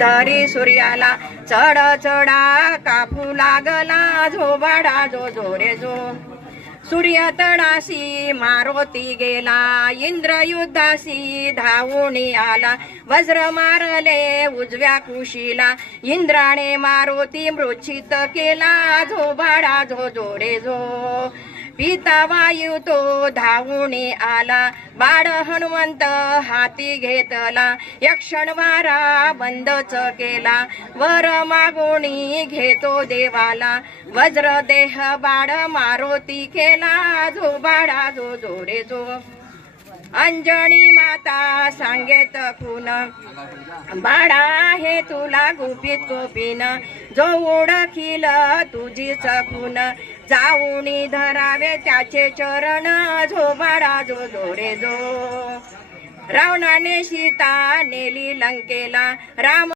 तरी सूर्याला चढ चढा कापू लागला झोबाडा जो जोरे जो सूर्य तडासी मारुती गेला इंद्र युद्धासी धावूनी आला वज्र मारले उजव्या कुशीला इंद्राने मारुती मृच्छित केला झोबाडा जो जोरे जो पिता वायू तो धावूनी आला बाळ हनुमंत हाती घेतला यक्षण वारा बंदच केला वर मागुणी घेतो देवाला वज्र देह बाळ मारुती केला जो बाळा जो जोरे जो अंजनी माता सांगेत खून बाळा हे तुला गुपित गोपीन जो ओळखील तुझीच खून जाऊनी धरावे त्याचे चरण जो बाळा जो जोरे जो रावणाने सीता नेली लंकेला राम